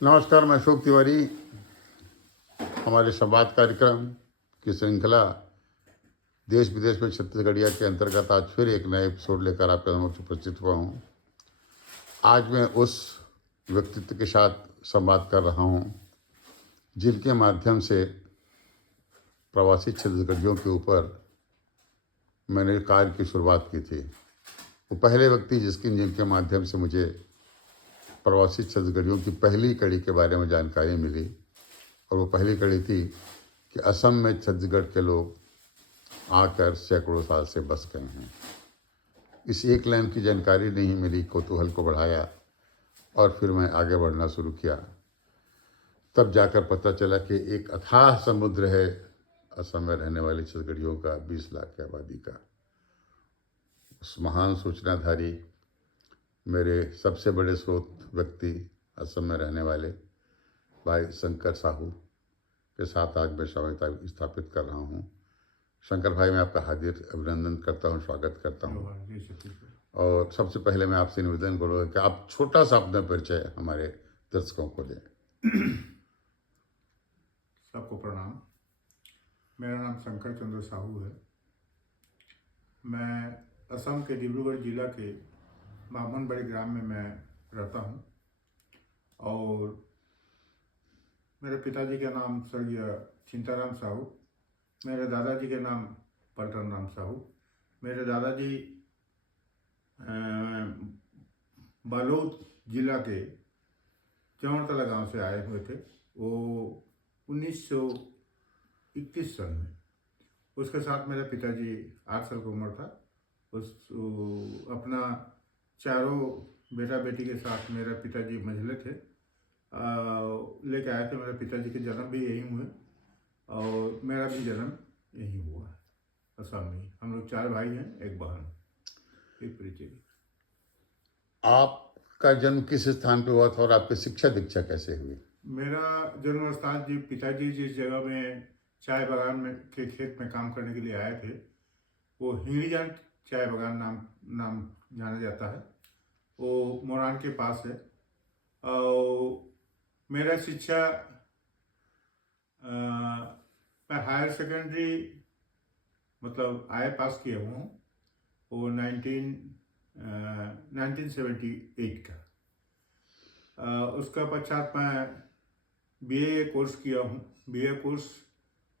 नमस्कार, मैं अशोक तिवारी। हमारे संवाद कार्यक्रम की श्रृंखला देश विदेश में छत्तीसगढ़िया के अंतर्गत आज फिर एक नए एपिसोड लेकर आपके समक्ष उपस्थित हुआ हूँ। आज मैं उस व्यक्तित्व के साथ संवाद कर रहा हूँ जिनके माध्यम से प्रवासी छत्तीसगढ़ियों के ऊपर मैंने कार्य की शुरुआत की थी। वो पहले व्यक्ति जिनके माध्यम से मुझे प्रवासी छत्तीसगढ़ियों की पहली कड़ी के बारे में जानकारी मिली, और वो पहली कड़ी थी कि असम में छत्तीसगढ़ के लोग आकर सैकड़ों साल से बस गए हैं। इस एक लाइन की जानकारी ने ही मेरी कौतूहल को बढ़ाया और फिर मैं आगे बढ़ना शुरू किया। तब जाकर पता चला कि एक अथाह समुद्र है असम में रहने वाले छत्तीसगढ़ियों का, 20 लाख की आबादी का। उस महान सूचनाधारी मेरे सबसे बड़े स्रोत व्यक्ति असम में रहने वाले भाई शंकर साहू के साथ आज मैं समझता स्थापित कर रहा हूँ। शंकर भाई, मैं आपका हार्दिक अभिनंदन करता हूँ, स्वागत करता हूँ। और सबसे पहले मैं आपसे निवेदन करूँगा कि आप छोटा सा अपना परिचय हमारे दर्शकों को दें। सबको प्रणाम। मेरा नाम शंकर चंद्र साहू है। मैं असम के डिब्रूगढ़ जिला के बामनबाड़ी ग्राम में मैं रहता हूँ और मेरे पिताजी का नाम स्वर्गीय चिंताराम साहू, मेरे दादाजी के नाम पलटन राम साहू। मेरे दादाजी बालोद जिला के चौड़तला गांव से आए हुए थे। वो 1921 सन में। उसके साथ मेरे पिताजी 8 साल की उम्र था। अपना चारों बेटा बेटी के साथ मेरे पिताजी मंझले थे, लेके आए थे। मेरे पिताजी के जन्म भी यहीं हुए और मेरा भी जन्म यहीं हुआ है, असम में। हम लोग 4 भाई हैं, एक बहन। एक परिचय। आपका जन्म किस स्थान पे हुआ था और आपकी शिक्षा दीक्षा कैसे हुई? मेरा जन्म स्थान जी, पिताजी जिस जगह में चाय बागान में के खेत में काम करने के लिए आए थे, वो हिंगलीजान चाय बागान नाम जाना जाता है। वो मोरान के पास है। और मेरा शिक्षा मैं हायर सेकेंडरी मतलब आए पास किया हूँ वो 1978 का। उसका पश्चात मैं बीए कोर्स किया हूँ। बीए कोर्स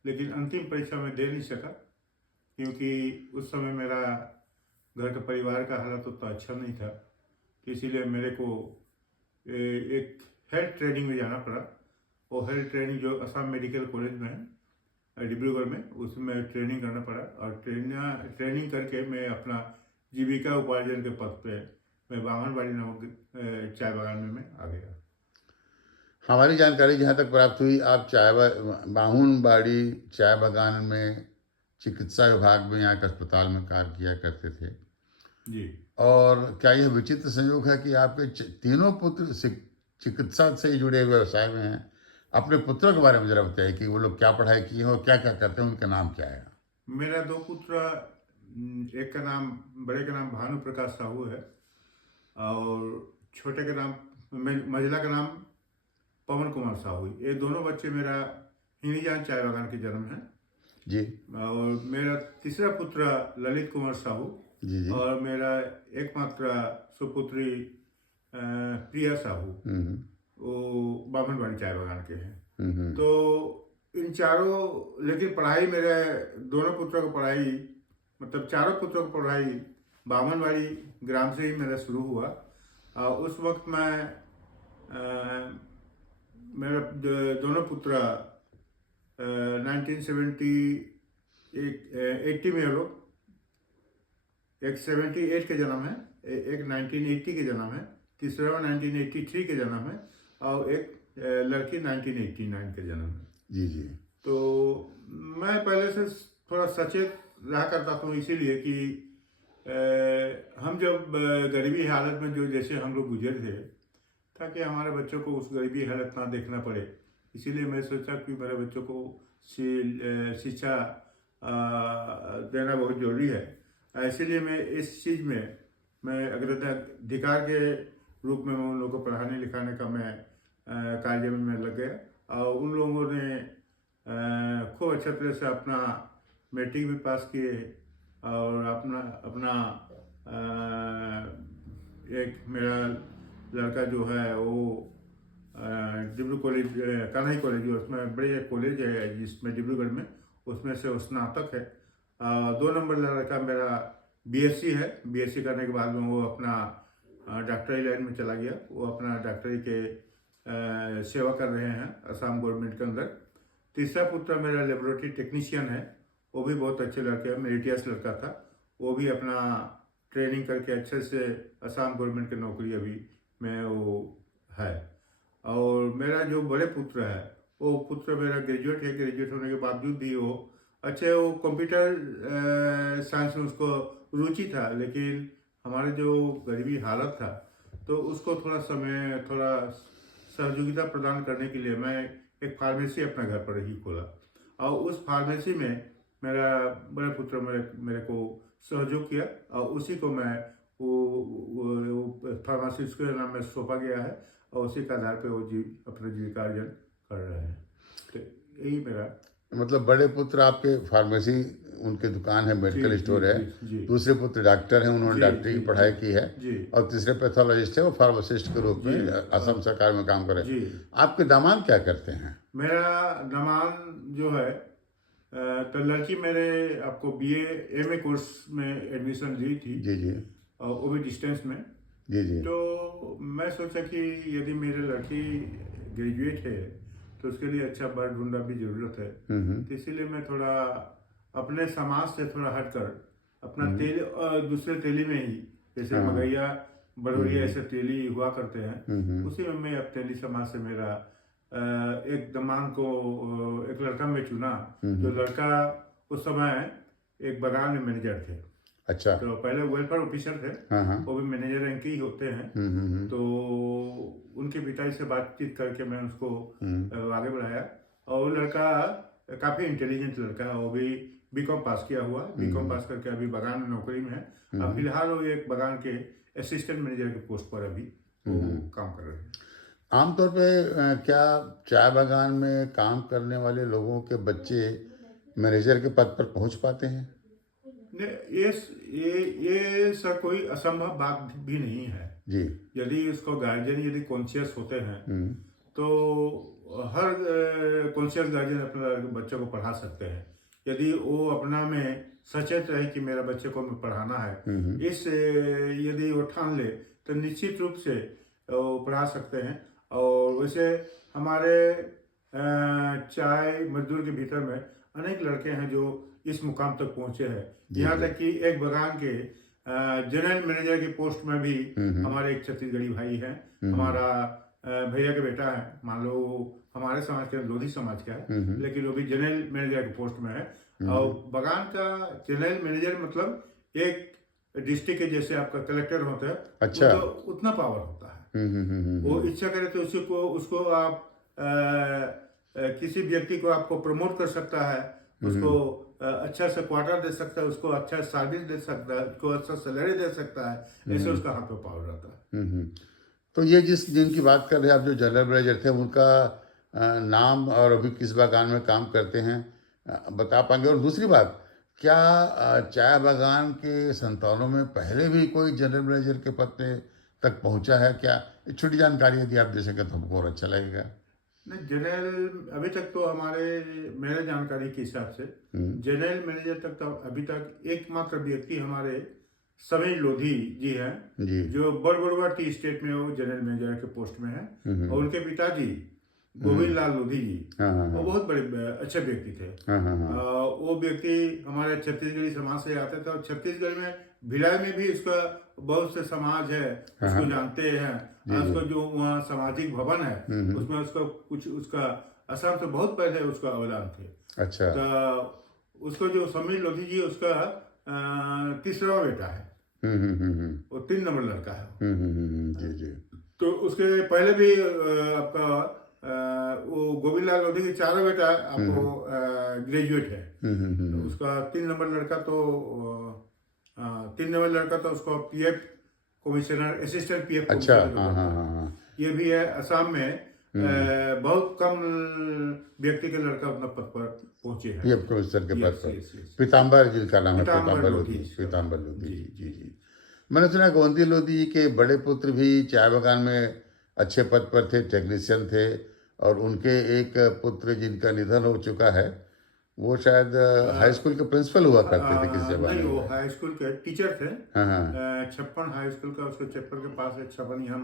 लेकिन अंतिम परीक्षा में दे नहीं सका, क्योंकि उस समय मेरा घर का परिवार का हालत उतना अच्छा नहीं था। तो इसीलिए मेरे को एक हेल्थ ट्रेनिंग में जाना पड़ा। वो हेल्थ ट्रेनिंग जो असम मेडिकल कॉलेज में है डिब्रूगढ़ में, उसमें ट्रेनिंग करना पड़ा। और ट्रेनिंग करके मैं अपना जीविका उपार्जन के पद पे मैं बामनबाड़ी नामक चाय बागान में मैं आ गया। हमारी जानकारी जहाँ तक प्राप्त हुई, आप बाहुनबाड़ी चाय बागान में चिकित्सा विभाग में यहाँ के अस्पताल में कार्य किया करते थे जी। और क्या यह विचित्र संयोग है कि आपके तीनों पुत्र चिकित्सा से ही जुड़े हुए व्यवसाय में हैं? अपने पुत्रों के बारे में जरा बताइए कि वो लोग क्या पढ़ाई किए हैं और क्या क्या करते हैं, उनका नाम क्या है? मेरा 2 पुत्र, एक का नाम, बड़े का नाम भानु प्रकाश साहू है और छोटे का नाम, मझला का नाम पवन कुमार साहू। ये दोनों बच्चे मेरा हिंगलीजान चाय बागान के जन्म है जी और मेरा तीसरा पुत्र ललित कुमार साहू जी जी। और मेरा एकमात्र सुपुत्री प्रिया साहू, वो बामनबाड़ी चाय बागान के हैं। तो इन चारों, लेकिन पढ़ाई मेरे दोनों पुत्रों की पढ़ाई, मतलब चारों पुत्रों की पढ़ाई बामनबाड़ी ग्राम से ही मेरा शुरू हुआ। उस वक्त मैं मेरा दोनों पुत्र 1980 में लोग, एक 78 के जन्म है, एक 1980 के जन्म है, तीसरा 1983 के जन्म है और एक लड़की 1989 के जन्म है। जी जी। तो मैं पहले से थोड़ा सचेत रहा करता था, इसीलिए कि हम जब गरीबी हालत में जो जैसे हम लोग गुजरे थे, ताकि हमारे बच्चों को उस गरीबी हालत ना देखना पड़े, इसीलिए मैं सोचा कि मेरे बच्चों को शिक्षा देना बहुत ज़रूरी है। इसीलिए मैं इस चीज़ में मैं अग्राधिकार के रूप में मैं उन लोगों को पढ़ाने लिखाने का मैं कार्य में मैं लग गया और उन लोगों ने खूब अच्छे तरह से अपना मैट्रिक भी पास किए और अपना अपना एक मेरा लड़का जो है वो डिब्रू कॉलेज कन्हई कॉलेज उसमें बड़े कॉलेज है जिसमें डिब्रूगढ़ में उसमें से वो स्नातक है। 2 नंबर लड़का मेरा बीएससी है। बीएससी करने के बाद में वो अपना डॉक्टरी लाइन में चला गया। वो अपना डॉक्टरी के सेवा कर रहे हैं असम गवर्नमेंट के अंदर। तीसरा पुत्र मेरा लेबोरेटरी टेक्नीशियन है। वो भी बहुत अच्छे लड़के हैं, मेरिटियस लड़का था। वो भी अपना ट्रेनिंग करके अच्छे से असम गवर्नमेंट की नौकरी अभी में वो है। और मेरा जो बड़े पुत्र है वो पुत्र मेरा ग्रेजुएट है। ग्रेजुएट होने के बावजूद भी वो वो कंप्यूटर साइंस में उसको रुचि था, लेकिन हमारे जो गरीबी हालत था तो उसको थोड़ा सहयोगिता प्रदान करने के लिए मैं एक फार्मेसी अपने घर पर ही खोला और उस फार्मेसी में मेरा बड़े पुत्र मेरे को सहयोग किया और उसी को मैं वो फार्मेसी के नाम में सौंपा गया है और उसी के आधार पे वो अपना जीविकार्जन कर रहे हैं। तो यही मेरा मतलब बड़े पुत्र आपके फार्मेसी उनकी दुकान है, मेडिकल स्टोर है। दूसरे पुत्र डॉक्टर हैं, उन्होंने डॉक्टरी की पढ़ाई की है। और तीसरे पैथोलॉजिस्ट है, वो फार्मासिस्ट के रूप में असम सरकार में काम कर रहे हैं। आपके दामाद क्या करते हैं? मेरा दामाद जो है तो लड़की मेरे आपको बीए एमए कोर्स में एडमिशन ली थी। जी जी। और वो भी डिस्टेंस में। जी जी। तो मैं सोचा कि यदि मेरी लड़की ग्रेजुएट है तो उसके लिए अच्छा बर ढूंढना भी जरूरत है। तो इसीलिए मैं थोड़ा अपने समाज से थोड़ा हटकर अपना तेली दूसरे तेली में ही, जैसे मगैया बड़ोरिया ऐसे तेली हुआ करते हैं, उसी में मैं अब तेली समाज से मेरा एक दमान को एक लड़का मैं चुना। जो लड़का उस समय एक बागान में मैनेजर थे। अच्छा। तो पहले वेलफेयर ऑफिसर थे। वो भी मैनेजर रैंक ही होते हैं। तो उनके पिताजी से बातचीत करके मैं उसको आगे बढ़ाया और वो लड़का काफी इंटेलिजेंट लड़का है। वो भी बीकॉम पास किया हुआ। बीकॉम पास करके अभी बागान में नौकरी में है। अब फिलहाल वो एक बागान के असिस्टेंट मैनेजर के पोस्ट पर अभी काम कर रहे हैं। आमतौर पे क्या चाय बागान में काम करने वाले लोगों के बच्चे मैनेजर के पद पर पहुंच पाते हैं? ये सर कोई असंभव बात भी नहीं है जी। यदि उसको गार्जियन यदि कॉन्शियस होते हैं तो हर कॉन्शियस गार्जियन अपने बच्चों को पढ़ा सकते हैं। यदि वो अपना में सचेत रहे कि मेरा बच्चे को मैं पढ़ाना है, इस यदि वो ठान ले तो निश्चित रूप से वो पढ़ा सकते हैं। और वैसे हमारे चाय मजदूर के भीतर में अनेक लड़के हैं जो इस मुकाम तक पहुंचे हैं। यहाँ तक कि एक बागान के जनरल मैनेजर की पोस्ट में भी हमारे एक छत्तीसगढ़ी भाई हैं। हमारा भैया का बेटा है, मान लो हमारे समाज के लोधी समाज का है, लेकिन वो भी जनरल मैनेजर की पोस्ट में है। और बागान का जनरल मैनेजर मतलब एक डिस्ट्रिक्ट के जैसे आपका कलेक्टर होता है। अच्छा। तो उतना पावर होता है। वो इच्छा करे तो उसको आप किसी व्यक्ति को आपको प्रमोट कर सकता है, उसको अच्छा से क्वार्टर दे सकता है, उसको अच्छा सर्विस दे सकता है, उसको अच्छा सैलरी दे सकता है। ऐसे उसका हाथ में पावर रहता है। तो ये जिनकी बात कर रहे हैं आप, जो जनरल मैनेजर थे, उनका नाम और अभी किस बागान में काम करते हैं बता पाएंगे? और दूसरी बात, क्या चाय बागान के संतानों में पहले भी कोई जनरल मैनेजर के पद पे तक पहुंचा है क्या? छोटी जानकारी यदि आप दे सकें तो हमको और अच्छा लगेगा। नहीं, जनरल अभी तक तो मेरे जानकारी के हिसाब से जनरल मैनेजर तक तो अभी तक एकमात्र व्यक्ति हमारे समीर लोधी जी हैं, जो बड़बड़ुआ टी स्टेट में वो जनरल मैनेजर के पोस्ट में है। और उनके पिताजी गोविंद लाल लोधी जी वो बहुत बड़े अच्छे व्यक्ति थे। वो व्यक्ति हमारे छत्तीसगढ़ी समाज से आते थे और छत्तीसगढ़ में भिलाई में भी उसका बहुत से समाज है, उसको जानते हैं। उसका जो वहाँ सामाजिक भवन है उसमें उसका असम से बहुत पहले उसका अवदान थे। अच्छा। तो उसको जो समीर लोधी जी उसका तीसरा बेटा है। वो 3 नंबर लड़का है। जी जी। तो उसके पहले भी आपका वो गोविंद लाल लोधी के 4 बेटा आपको ग्रेजुएट है। तो उसका 3 नंबर लड़का तो उसको पीएफ कमिश्नर असिस्टेंट पीएफ। अच्छा। ये भी है असम में बहुत कम व्यक्ति के लड़का अपना पद पर पहुंचे हैं। ये कमिश्नर के पद यस पर यस यस। पीताम्बर जिनका नाम है, पीताम्बर पीताम्बर लोधी लोधी, साहब। पीताम्बर लोधी जी जी जी जी जी। मैंने सुना गोविंद लोधी जी के बड़े पुत्र भी चाय बागान में अच्छे पद पर थे, टेक्नीशियन थे, और उनके एक पुत्र जिनका निधन हो चुका है, वो शायद हाई स्कूल के प्रिंसिपल हुआ करते थे किसी नहीं, जमाने वो में। हाई स्कूल के टीचर थे। हाँ हाँ। छप्पन हाई स्कूल का, उसको छप्पन के पास है। छप्पन यहाँ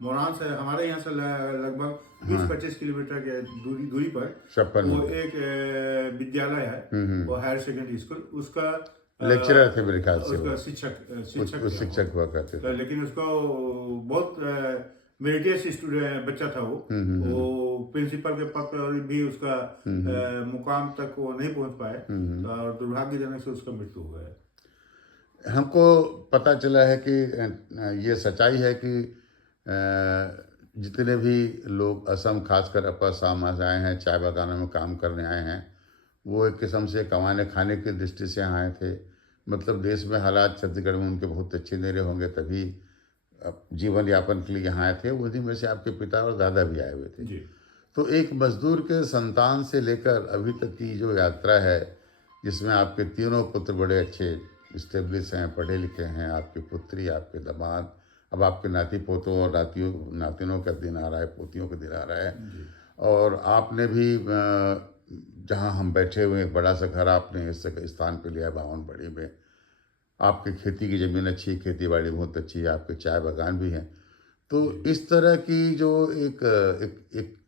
मोरान से, हमारे यहाँ से लगभग 20-25 किलोमीटर के दूरी पर छप्पन वो में एक विद्यालय है, वो हायर सेकेंडरी स्कूल। उसका लेक्चरर थे मेरे ख्याल से वो, उसका शिक्षक वो थे शिक्षक हुआ करते तो। थे। लेकिन उसको बहुत मेरिटियस स्टूडेंट बच्चा था वो प्रिंसिपल के पद पर भी उसका मुकाम तक वो नहीं पहुंच पाए, और दुर्भाग्यजनक से उसका मृत्यु हो गया। हमको पता चला है कि ये सच्चाई है कि जितने भी लोग असम, खासकर अपर असम से आए हैं, चाय बागानों में काम करने आए हैं, वो एक किस्म से कमाने खाने की दृष्टि से यहाँ आए थे। मतलब देश में हालात छत्तीसगढ़ में उनके बहुत अच्छे नहीं रहे होंगे, तभी जीवन यापन के लिए यहाँ आए थे। उन्हीं में से आपके पिता और दादा भी आए हुए थे। जी। तो एक मजदूर के संतान से लेकर अभी तक की जो यात्रा है, जिसमें आपके तीनों पुत्र बड़े अच्छे स्टेब्लिश हैं, पढ़े लिखे हैं, आपकी पुत्री, आपके दामाद, अब आपके नाती पोतों और नातिनों का दिन आ रहा है, पोतियों का दिन आ रहा है। और आपने भी जहाँ हम बैठे हुए एक बड़ा सा घर आपने इस स्थान पे लिया, बावनबड़ी में। आपकी खेती की ज़मीन अच्छी है, खेती बाड़ी बहुत अच्छी है, आपके चाय बागान भी हैं। तो इस तरह की जो एक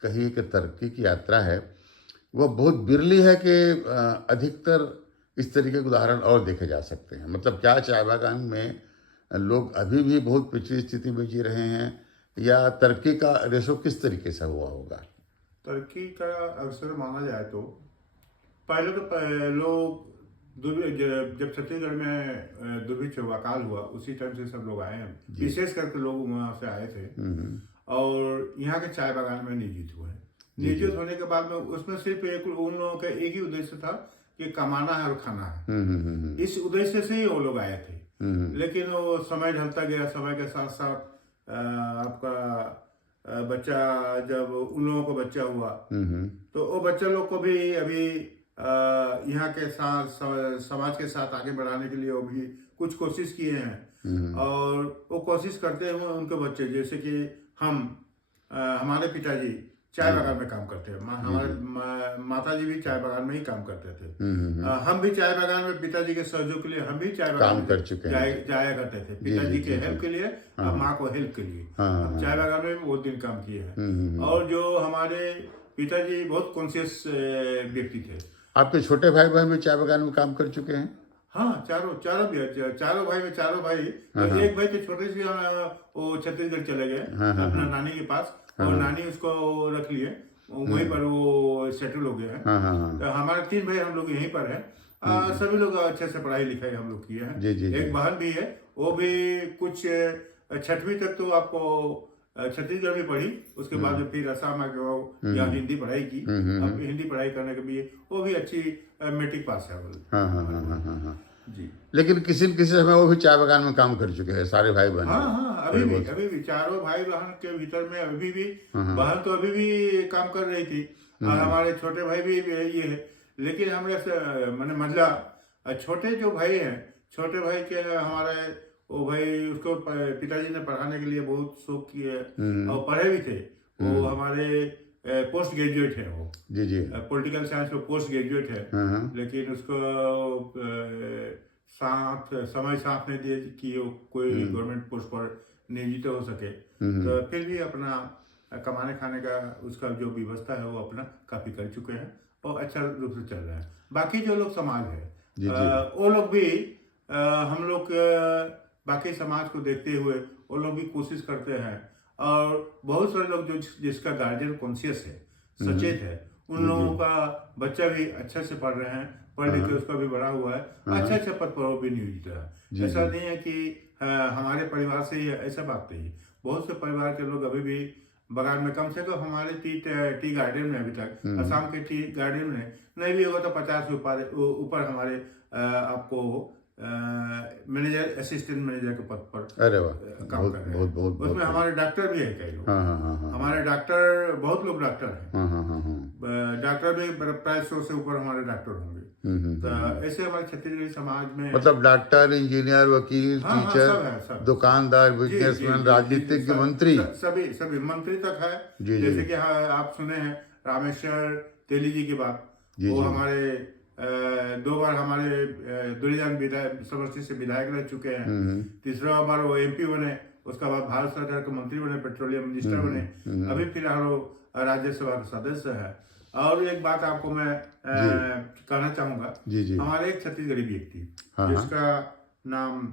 कहीं एक तरक्की की यात्रा है, वह बहुत बिरली है कि अधिकतर इस तरीके के उदाहरण और देखे जा सकते हैं। मतलब क्या चाय बागान में लोग अभी भी बहुत पिछड़ी स्थिति में जी रहे हैं, या तरक्की का रेशो किस तरीके से हुआ होगा? तरक्की का अवसर माना जाए तो पहले तो लोग जब छत्तीसगढ़ में दुर्भिक्ष हुआ, अकाल हुआ, उसी टाइम से सब लोग आए हैं, विशेष करके लोग वहाँ से आए थे, और यहाँ के चाय बागान में नियोजित हुए। नियोजित होने के बाद में उसमें सिर्फ उन लोगों का एक ही उद्देश्य था कि कमाना है और खाना है। इस उद्देश्य से ही वो लोग आए थे। लेकिन वो समय ढलता गया, समय के साथ साथ आपका बच्चा, जब उन लोगों को बच्चा हुआ तो वो बच्चे लोग को भी अभी यहाँ के साथ समाज के साथ आगे बढ़ाने के लिए वो भी कुछ कोशिश किए हैं, और वो कोशिश करते हुए उनके बच्चे, जैसे कि हमारे पिताजी चाय बागान में काम करते हैं, हमारे माता जी भी चाय बागान में ही काम करते थे। हम भी चाय बागान में पिताजी के सहयोग के लिए हम भी चाय बागान में कर चुके हैं, जाया करते थे, पिताजी के हेल्प के लिए और माँ को हेल्प के लिए। हम चाय बागान में बहुत दिन काम किए हैं। और जो हमारे पिताजी बहुत कॉन्शियस व्यक्ति थे। आपके छोटे भाई बहन भी चाय बागान में काम कर चुके हैं? हाँ, चारों भाई में चारों भाई। एक भाई तो छोटे से वो छत्तीसगढ़ चले गए अपना नानी के पास, और नानी उसको रख लिए, वहीं पर वो सेटल हो गए हैं। तो हमारे 3 भाई हम लोग यहीं पर हैं। सभी लोग अच्छे से पढ़ाई लिखाई हम लोग किए हैं। एक बहन भी है, वो भी कुछ 6वीं तक तो आपको छत्तीसगढ़ में पढ़ी, उसके बाद में फिर असम आके वो यहाँ हिंदी पढ़ाई की। अब हिंदी पढ़ाई करने के लिए वो भी अच्छी मैट्रिक पास है वो। जी। लेकिन किसी न किसी समय वो भी चाय बागान में काम कर चुके हैं, सारे भाई बहन? हाँ, अभी भी चारों भाई बहन के भीतर में अभी भी बहन तो अभी भी काम कर रही थी, और हमारे छोटे भाई भी ये है। लेकिन हमारे मैंने मतलब छोटे जो भाई हैं, छोटे भाई के हमारे वो भाई, उसको पिताजी ने पढ़ाने के लिए बहुत शौक किए, और पढ़े भी थे। वो हमारे पोस्ट ग्रेजुएट है, वो जी पॉलिटिकल साइंस में पोस्ट ग्रेजुएट है। लेकिन उसको समय साथ नहीं दिए कि वो कोई गवर्नमेंट पोस्ट पर नियोजित हो सके। तो फिर भी अपना कमाने खाने का उसका जो व्यवस्था है वो अपना काफी कर चुके हैं, और अच्छा रूप से चल रहा है। बाकी जो लोग समाज है, वो लोग भी हम लोग बाकी समाज को देखते हुए वो लोग भी कोशिश करते हैं, और बहुत सारे लोग जो जिसका गार्जियन कॉन्शियस है, सचेत है, उन लोगों का बच्चा भी अच्छे से पढ़ रहे हैं, पढ़ लिख के उसका भी बड़ा हुआ है, अच्छे पद पर वो भी नियोजित है। ऐसा नहीं है कि हमारे परिवार से ही ऐसा बात नहीं है। बहुत से परिवार के लोग अभी भी बागान में, कम से कम हमारे टी गार्डन में अभी तक, असम के टी गार्डन में नहीं भी होगा तो 50 ऊपर हमारे आपको मैनेजर, असिस्टेंट मैनेजर के पद पर अरे वाह, काम बहुत कर रहे बहुत हैं। बहुत उसमें बहुत हमारे डॉक्टर भी है कई लोग। हाँ हाँ हाँ हाँ हमारे डॉक्टर, बहुत लोग डॉक्टर हैं। हाँ हाँ हाँ हाँ डॉक्टर भी प्राय 100 से ऊपर हमारे डॉक्टर होंगे। तो ऐसे हमारे छत्तीसगढ़ी समाज में मतलब डॉक्टर, इंजीनियर, वकील, हाँ हाँ सब है, टीचर, सब दुकानदार, जी जी बिजनेसमैन, जी जी जी, राजनीतिज्ञ, मंत्री, सभी सभी मंत्री तक है। जी जी जैसे कि हाँ, आप सुने हैं रामेश्वर तेली जी की बात। जी वो जी हमारे 2 बार हमारे दुर्जन विधायक समष्टि से विधायक रह चुके हैं। तीसरा बार वो MP बने, उसके बाद भारत सरकार के मंत्री बने, पेट्रोलियम मिनिस्टर बने। अभी फिलहाल वो राज्यसभा के सदस्य है। और एक बात आपको मैं जी कहना चाहूँगा, जी जी हमारे एक छत्तीसगढ़ी व्यक्ति हाँ हाँ जिसका नाम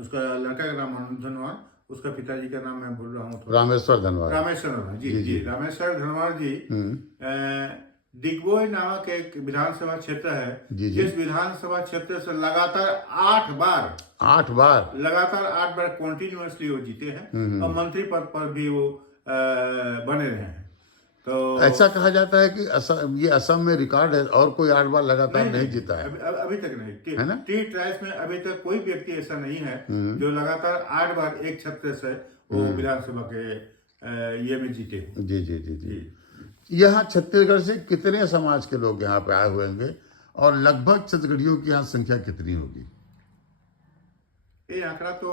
उसका लड़का का नाम अनुज धनवार, उसका पिताजी का नाम मैं भूल रहा हूँ थोड़ा। रामेश्वर धनवार, रामेश्वर धनवार जी जी जी, जी रामेश्वर धनवार जी। डिगबोई नामक एक विधानसभा क्षेत्र है, जी जी जिस विधानसभा क्षेत्र से लगातार 8 बार 8 बार कंटिन्यूअसली वो जीते हैं और मंत्री पद पर भी वो बने रहे हैं। तो ऐसा कहा जाता है कि ये असम में रिकॉर्ड है, और कोई 8 बार लगातार नहीं जीता है, अभी तक नहीं। है ना? टी ट्राइल्स में अभी तक कोई व्यक्ति ऐसा नहीं है जो लगातार 8 बार एक क्षेत्र से वो विधानसभा के ये में जीते हो। जी जी जी जी यहाँ छत्तीसगढ़ से कितने समाज के लोग यहाँ पे आए हुए होंगे, और लगभग छत्तीसगढ़ियों की यहाँ संख्या कितनी होगी? ये आंकड़ा तो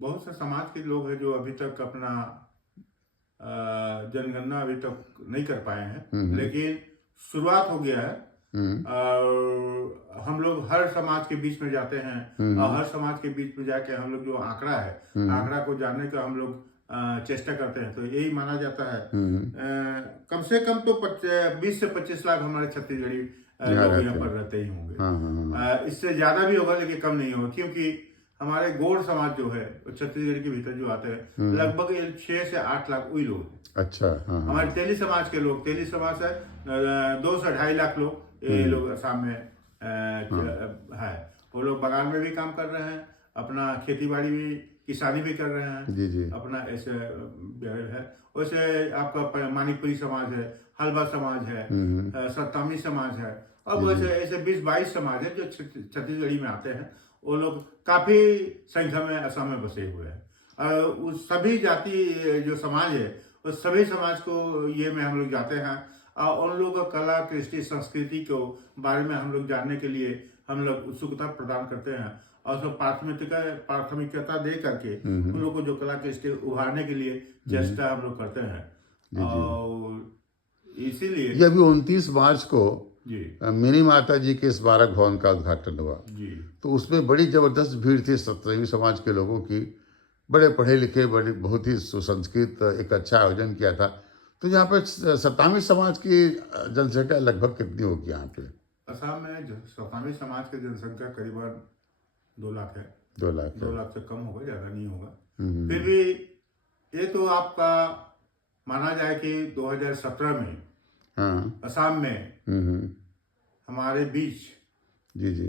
बहुत से समाज के लोग हैं जो अभी तक अपना जनगणना अभी तक नहीं कर पाए हैं, लेकिन शुरुआत हो गया है। और हम लोग हर समाज के बीच में जाते हैं और हर समाज के बीच में जाके हम लोग जो आंकड़ा है, आंकड़ा को जानने का हम लोग चेष्टा करते हैं। तो यही माना जाता है कम से कम तो 20 से 25 लाख हमारे छत्तीसगढ़ी लोग यहाँ पर रहते ही होंगे। इससे ज्यादा भी होगा लेकिन कम नहीं होगा, क्योंकि हमारे गौड़ समाज जो है छत्तीसगढ़ के भीतर जो आते हैं लगभग 6 से 8 लाख वही लोग हैं। अच्छा हाँ, हमारे तेली समाज के लोग, तेली समाज है 2 से 2.5 लाख लोग, ये लोग असम में है। वो लोग बगान में भी काम कर रहे हैं, अपना खेती बाड़ी भी, किसानी भी कर रहे हैं जी जी अपना, ऐसे है। वैसे आपका मानिकपुरी समाज है, हलवा समाज है, सत्तामी समाज है, और वैसे ऐसे 20-22 समाज है जो छत्तीसगढ़ी में आते हैं। वो लोग काफी संख्या में असम में बसे हुए हैं। उस सभी जाति जो समाज है उस सभी समाज को ये में हम लोग जाते हैं और उन लोगों का कला, कृष्टि, संस्कृति को बारे में हम लोग जानने के लिए हम लोग उत्सुकता प्रदान करते हैं और उसको प्राथमिकता दे करके उन लोगों को जो कला कृष्टि उभारने के लिए चेष्टा हम लोग करते हैं। और इसीलिए ये अभी 29 मार्च को जी मिनी माता जी के स्मारक भवन का उद्घाटन हुआ, जी तो उसमें बड़ी जबरदस्त भीड़ थी सतरंगी समाज के लोगों की, बड़े पढ़े लिखे, बड़े बहुत ही सुसंस्कृत, एक अच्छा आयोजन किया था। तो यहाँ पे सत्तामी समाज की जनसंख्या लगभग कितनी होगी यहाँ पे? असम में सत्तामी समाज की जनसंख्या करीबन 2 लाख है। 2 लाख 2 लाख से कम होगा, ज्यादा नहीं होगा। फिर भी ये तो आपका माना जाए कि 2017 में हाँ असम में हमारे बीच जी जी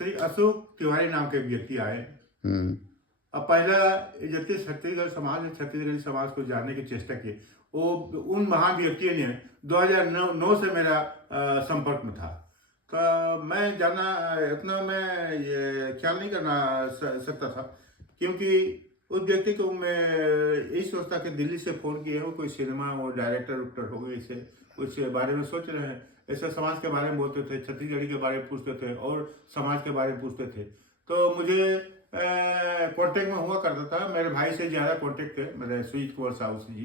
श्री अशोक तिवारी नाम के व्यक्ति आए। अब पहला जबकि छत्तीसगढ़ समाज ने छत्तीसगढ़ी समाज को जानने की चेष्टा की, वो उन महान व्यक्तियों ने 2009 से मेरा संपर्क में था। तो मैं जाना इतना मैं ये ख्याल नहीं करना सकता था, क्योंकि उस व्यक्ति को मैं यही सोचता कि दिल्ली से फोन किए हो, कोई सिनेमा वो डायरेक्टर होगा, इसे कुछ बारे में सोच रहे हैं, ऐसे समाज के बारे में बोलते थे, छत्तीसगढ़ी के बारे में पूछते थे और समाज के बारे में पूछते थे। तो मुझे कांटेक्ट में हुआ करता था, मेरे भाई से ज़्यादा कांटेक्ट थे, मेरे सुजीत कुमार साहू जी,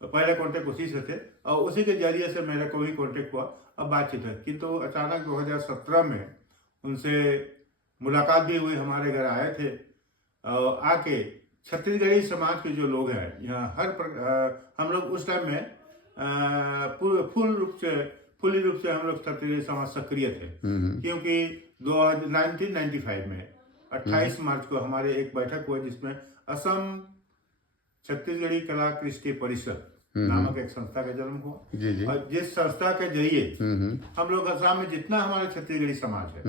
पहले कांटेक्ट उसी से थे और उसी के जरिए से मेरे को भी कांटेक्ट हुआ, अब बातचीत है। किंतु अचानक 2017 में उनसे मुलाकात भी हुई, हमारे घर आए थे और आके छत्तीसगढ़ी समाज के जो लोग हैं यहाँ हम लोग उस टाइम में फुल्ली रूप से हम लोग छत्तीसगढ़ी समाज सक्रिय थे, क्योंकि 1995 में 28 मार्च को हमारे एक बैठक हुआ जिसमें असम छत्तीसगढ़ी कला कृष्टि परिषद नामक एक संस्था का जन्म हुआ। जी जी और जिस संस्था के जरिए हम लोग असम में जितना हमारा छत्तीसगढ़ी समाज है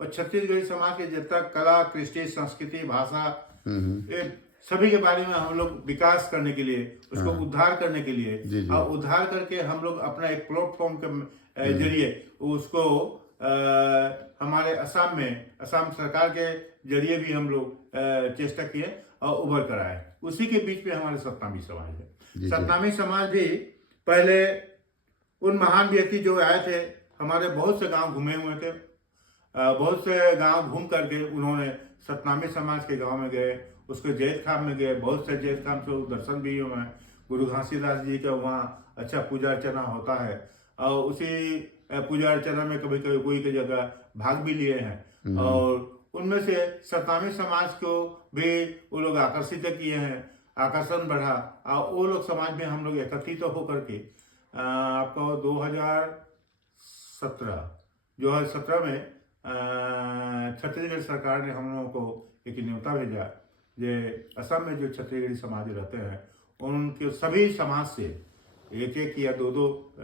और छत्तीसगढ़ी समाज के जितना कला, कृष्टि, संस्कृति, भाषा, ये सभी के बारे में हम लोग विकास करने के लिए, उसको उद्धार करने के लिए, और उद्धार करके हम लोग अपना एक प्लेटफॉर्म के जरिए उसको हमारे असम में असम सरकार के जरिए भी हम लोग चेष्टा किए और उभर कर आए। उसी के बीच में हमारे सतनामी समाज है। जी। सतनामी समाज भी पहले उन महान व्यक्ति जो आए थे, हमारे बहुत से गांव घूमे हुए थे, बहुत से गांव घूम करके उन्होंने सतनामी समाज के गांव में गए, उसके जैत खाम में गए, बहुत से जैत खाम से दर्शन भी हुए हैं। गुरु घासीदास जी का वहाँ अच्छा पूजा अर्चना होता है और उसी पूजा अर्चना में कभी कभी कोई की जगह भाग भी लिए हैं और उनमें से सतनामी समाज को भी वो लोग आकर्षित किए हैं, आकर्षण बढ़ा और वो लोग समाज में हम लोग एकत्रित होकर के आपको 2017 में छत्तीसगढ़ सरकार ने हम लोगों को एक न्योता भेजा। ये असम में जो छत्तीसगढ़ी समाज रहते हैं उनके सभी समाज से एक एक या दो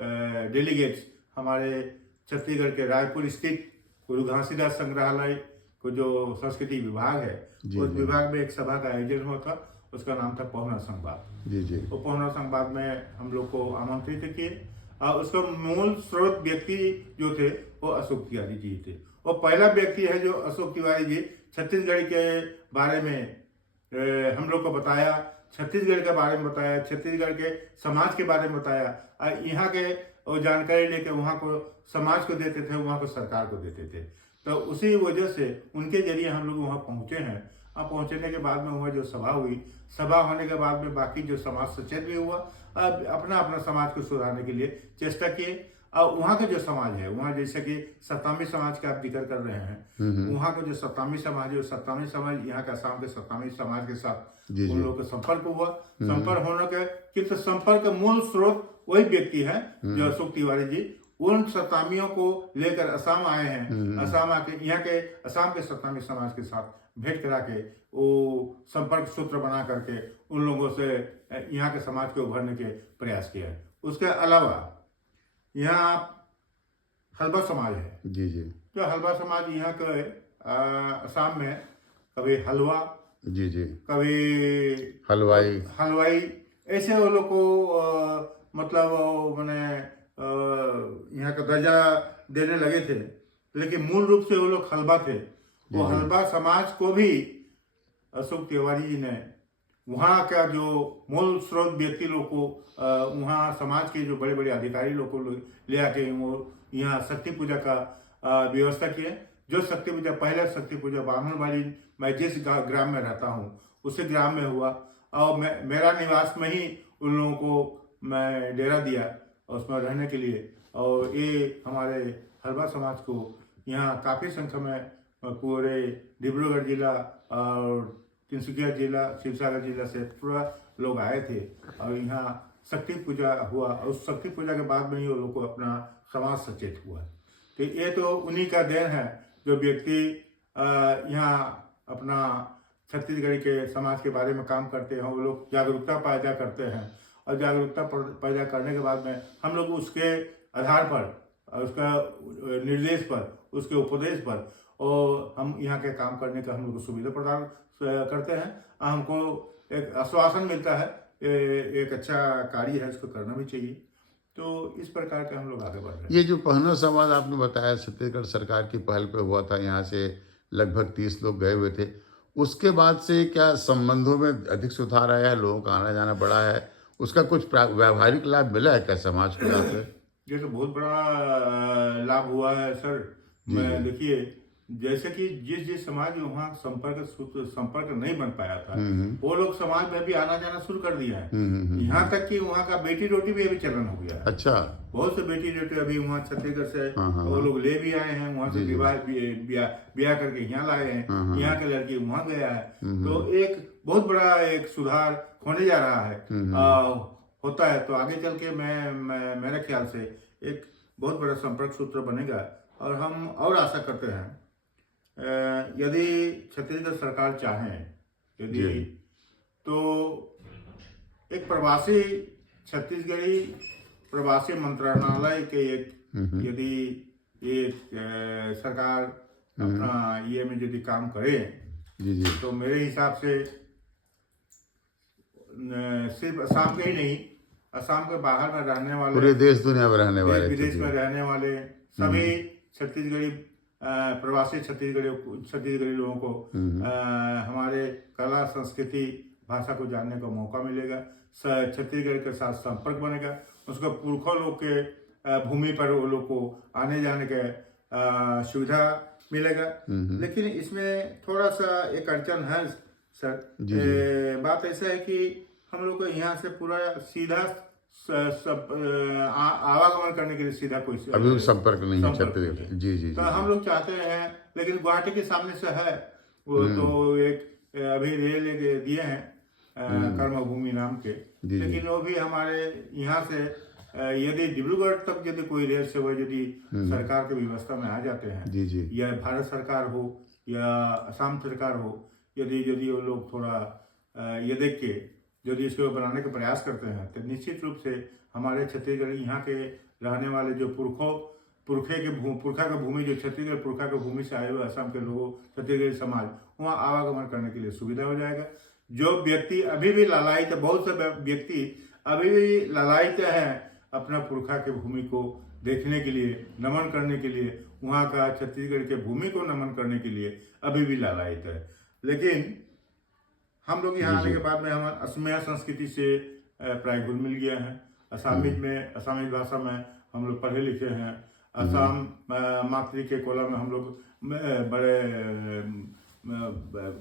डेलीगेट्स हमारे छत्तीसगढ़ के रायपुर स्थित गुरु घासीदास संग्रहालय को जो संस्कृति विभाग है उस विभाग में एक सभा का आयोजन हुआ था। उसका नाम था पहुना संवाद। जी। वो पहुना संवाद में हम लोग को आमंत्रित किए और उसका मूल स्रोत व्यक्ति जो थे वो अशोक तिवारी जी थे। वो पहला व्यक्ति है जो अशोक तिवारी जी छत्तीसगढ़ के बारे में हम लोग को बताया, छत्तीसगढ़ के बारे में बताया, छत्तीसगढ़ के समाज के बारे में बताया। यहाँ के वो जानकारी लेके वहाँ को समाज को देते थे, वहाँ को सरकार को देते थे। तो उसी वजह से उनके जरिए हम लोग वहाँ पहुँचे हैं। अब पहुँचने के बाद में वह जो सभा हुई, सभा होने के बाद में बाकी जो समाज सचेत भी हुआ, अब अपना अपना समाज को सुधारने के लिए चेष्टा किए। और वहाँ का जो समाज है, वहाँ जैसे कि सतनामी समाज का आप जिक्र कर रहे हैं, वहाँ का जो सतनामी समाज है, सतनामी समाज यहाँ का असम के सतनामी समाज के साथ उन लोगों का संपर्क हुआ। संपर्क होने के किंतु संपर्क का मूल स्रोत वही व्यक्ति है जो अशोक तिवारी जी उन सतनामियों को लेकर असम आए हैं। असम आके यहाँ के असम के सतनामी समाज के साथ भेंट करा के वो संपर्क सूत्र बना करके उन लोगों से यहाँ के समाज को उभरने के प्रयास किया है। उसके अलावा यहाँ हलबा समाज है। जी। जो हलबा समाज यहाँ के असम में कभी हलवा, जी। कभी हलवाई ऐसे वो लोग को मतलब मैंने यहाँ का दर्जा देने लगे थे, लेकिन मूल रूप से वो लोग हलबा थे। वो हलबा समाज को भी अशोक तिवारी जी ने वहाँ का जो मूल स्रोत व्यक्ति लोग को वहाँ समाज के जो बड़े बड़े अधिकारी लोग को ले आके वो यहाँ शक्ति पूजा का व्यवस्था किए। जो शक्ति पूजा पहले शक्ति पूजा बामनवाड़ी, मैं जिस ग्राम में रहता हूँ उसी ग्राम में हुआ और मेरा निवास में ही उन लोगों को मैं डेरा दिया उसमें रहने के लिए। और ये हमारे हलबा समाज को यहाँ काफ़ी संख्या में पूरे डिब्रूगढ़ जिला और तिनसुकिया जिला, शिवसागर जिला से पूरा लोग आए थे और यहाँ शक्ति पूजा हुआ। उस शक्ति पूजा के बाद में ही वो लोग को अपना समाज सचेत हुआ। तो ये तो उन्हीं का देन है जो व्यक्ति यहाँ अपना छत्तीसगढ़ के समाज के बारे में काम करते हैं। वो लोग जागरूकता पैदा करते हैं और जागरूकता पैदा करने के बाद में हम लोग उसके आधार पर, उसका निर्देश पर, उसके उपदेश पर और हम यहाँ के काम करने का हम लोग को सुविधा प्रदान करते हैं। हमको एक आश्वासन मिलता है, एक अच्छा कार्य है, इसको करना भी चाहिए। तो इस प्रकार के हम लोग आगे बढ़ रहे हैं। ये जो पहुना समाज आपने बताया छत्तीसगढ़ सरकार की पहल पे हुआ था, यहाँ से लगभग 30 लोग गए हुए थे, उसके बाद से क्या संबंधों में अधिक सुधार आया है, लोगों का आना जाना बढ़ा है, उसका कुछ व्यावहारिक लाभ मिला है क्या समाज को यहाँ से? ये तो बहुत बड़ा लाभ हुआ है सर। मैं देखिए जैसे कि जिस समाज में वहाँ संपर्क नहीं बन पाया था वो लोग समाज में भी आना जाना शुरू कर दिया है। यहाँ तक कि वहाँ का बेटी रोटी भी अभी चलन हो गया है। अच्छा, बहुत से बेटी रोटी अभी वहाँ छत्तीसगढ़ से वो लोग ले भी आए हैं, वहाँ से ब्याह करके यहाँ लाए हैं, यहाँ के लड़की वहाँ गया है। तो एक बहुत बड़ा एक सुधार होने जा रहा है, होता है। तो आगे चल के मेरे ख्याल से एक बहुत बड़ा संपर्क सूत्र बनेगा और हम और आशा करते हैं यदि छत्तीसगढ़ सरकार चाहे तो एक प्रवासी छत्तीसगढ़ी प्रवासी मंत्रालय के एक यदि एक सरकार अपना ये में यदि काम करे तो मेरे हिसाब से सिर्फ असम के ही नहीं, असम के बाहर में रहने वाले, पूरे देश दुनिया में रहने वाले, विदेश में रहने वाले सभी छत्तीसगढ़ी प्रवासी छत्तीसगढ़ी लोगों को हमारे कला संस्कृति भाषा को जानने का मौका मिलेगा, छत्तीसगढ़ के साथ संपर्क बनेगा, उसको पुरखों लोग के भूमि पर वो लोग को आने जाने का सुविधा मिलेगा। लेकिन इसमें थोड़ा सा एक अड़चन है सर। बात ऐसा है कि हम लोग को यहाँ से पूरा सीधा आवागमन करने के लिए सीधा कोई अभी संपर्क नहीं है छत्तीसगढ़। जी। तो हम लोग चाहते हैं, लेकिन गुवाहाटी के सामने से है वो, तो एक अभी रेल दिए हैं कर्मभूमि नाम के, लेकिन वो भी हमारे यहाँ से यदि डिब्रूगढ़ तक यदि कोई रेल सेवा यदि सरकार की व्यवस्था में आ जाते हैं, या भारत सरकार हो या असम सरकार हो, यदि वो लोग थोड़ा ये देख के यदि इसको बनाने का प्रयास करते हैं, तो निश्चित रूप से हमारे छत्तीसगढ़ यहाँ के रहने वाले जो पुरखा का भूमि, जो छत्तीसगढ़ पुरखा का भूमि से आए हुए असम के लोगों, छत्तीसगढ़ी समाज वहाँ आवागमन करने के लिए सुविधा हो जाएगा। जो व्यक्ति अभी भी लालायित है, बहुत से व्यक्ति अभी भी लालायित हैं अपना पुरखा के भूमि को देखने के लिए, नमन करने के लिए, वहाँ का छत्तीसगढ़ के भूमि को नमन करने के लिए अभी भी लालायित है। लेकिन हम लोग यहाँ आने के बाद में हम असमिया संस्कृति से प्राय घुल मिल गया है। असामीज भाषा में हम लोग पढ़े लिखे हैं। असम मातृ के कोला में हम लोग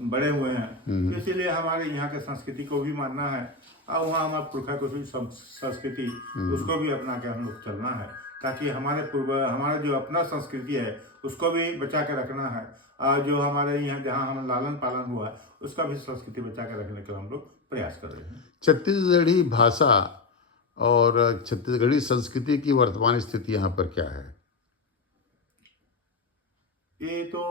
बड़े हुए हैं, इसीलिए हमारे यहाँ के संस्कृति को भी मानना है और वहाँ हमारे पुरखा को संस्कृति उसको भी अपना के हम लोग चलना है, ताकि हमारा जो अपना संस्कृति है उसको भी बचा के रखना है, और जो हमारे यहाँ जहाँ हम लालन पालन हुआ है उसका भी संस्कृति बचा के रखने का हम लोग प्रयास कर रहे हैं। छत्तीसगढ़ी भाषा और छत्तीसगढ़ी संस्कृति की वर्तमान स्थिति यहाँ पर क्या है? ये तो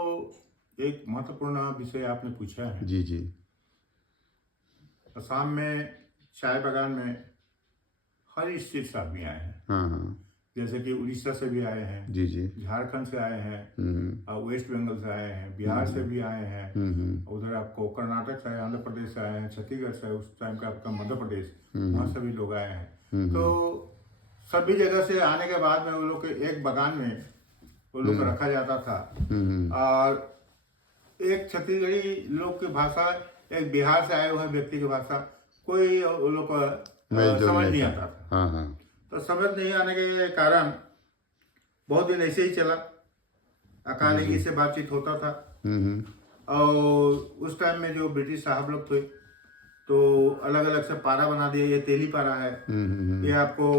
एक महत्वपूर्ण विषय आपने पूछा है। जी। असम में चाय बागान में हर स्टेट से आदमी आए हैं। हाँ। जैसे कि उड़ीसा से भी आए हैं, जी। झारखंड से आए हैं, और वेस्ट बंगाल से आए हैं, बिहार से भी आए हैं, उधर आपको कर्नाटक से आए, आंध्र प्रदेश से आए हैं, छत्तीसगढ़ से, उस टाइम का आपका मध्य प्रदेश, वहाँ से भी लोग आए हैं। तो सभी जगह से आने के बाद में वो लोग के एक बागान में वो लोग को रखा जाता था, और एक छत्तीसगढ़ी लोग की भाषा, एक बिहार से आए हुए व्यक्ति की भाषा कोई वो लोग को समझ नहीं आता था। तो समझ नहीं आने के कारण बहुत दिन ऐसे ही चला, अकाली से बातचीत होता था। और उस टाइम में जो ब्रिटिश साहब लोग थे तो अलग अलग से पारा बना दिया, ये तेली पारा है, ये आपको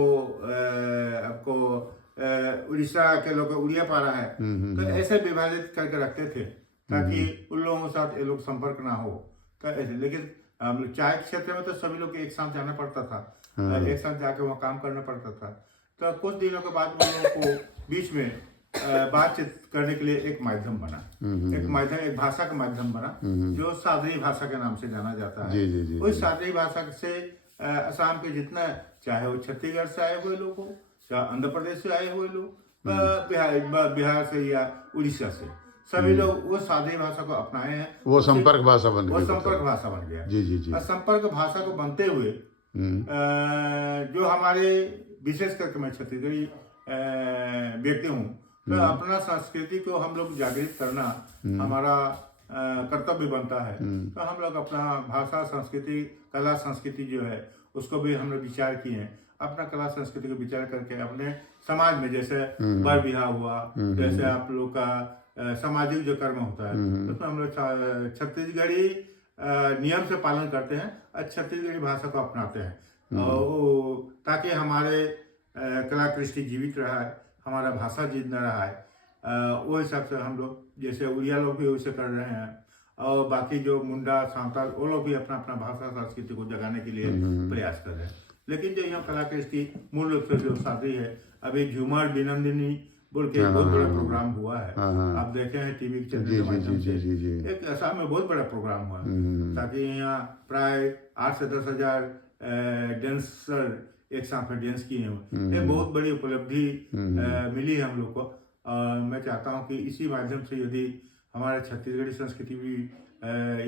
उड़ीसा के लोग उड़िया पारा है। तो ऐसे विभाजित करके रखते थे ताकि उन लोगों के साथ ये लोग संपर्क ना हो। तो ऐसे, लेकिन चाय क्षेत्र में तो सभी लोग एक साथ जाना पड़ता था, एक साथ जाके वहाँ काम करना पड़ता था। तो कुछ दिनों के बाद उन लोगों को बीच में बातचीत करने के लिए एक माध्यम बना, एक भाषा का माध्यम बना, जो सादरी भाषा के नाम से जाना जाता है। उस सादरी भाषा से असम के जितना, चाहे वो छत्तीसगढ़ से आए हुए लोग हो, चाहे आंध्र प्रदेश से आए हुए लोग, बिहार से या उड़ीसा से, सभी लोग वो सादरी भाषा को अपनाए हैं। वो संपर्क भाषा बन गया। जी। संपर्क भाषा को बनते हुए जो हमारे, विशेष करके मैं छत्तीसगढ़ी व्यक्ति हूँ, तो अपना संस्कृति को हम लोग जागृत करना हमारा कर्तव्य बनता है। तो हम लोग अपना भाषा, संस्कृति, कला संस्कृति जो है उसको भी हम लोग विचार किए हैं। अपना कला संस्कृति को विचार करके अपने समाज में, जैसे बर बिहा हुआ, जैसे आप लोग का सामाजिक जो कर्म होता है, उसमें हम लोग छत्तीसगढ़ी नियम से पालन करते हैं और छत्तीसगढ़ी भाषा को अपनाते हैं, ताकि हमारे कलाकृष्टि जीवित रहा है, हमारा भाषा जिंदा रहा है। वो हिसाब से हम लोग, जैसे उड़िया लोग भी वैसे कर रहे हैं, और बाकी जो मुंडा, सांताल, वो लोग भी अपना अपना भाषा संस्कृति को जगाने के लिए प्रयास कर रहे हैं। लेकिन जो यहाँ कलाकृष्टि मूल रूप से जो सादरी है, अभी झूमर विनंदिनी बोल के बहुत बड़ा प्रोग्राम हुआ है। आप देखे हैं टीवी चैनल के माध्यम से, एक असम में बहुत बड़ा प्रोग्राम हुआ, ताकि यहाँ प्राय 8 से 10 हजार डांसर एक साथ में डांस किए हैं। ये बहुत बड़ी उपलब्धि मिली है हम लोग को, और मैं चाहता हूँ कि इसी माध्यम से यदि हमारे छत्तीसगढ़ी संस्कृति भी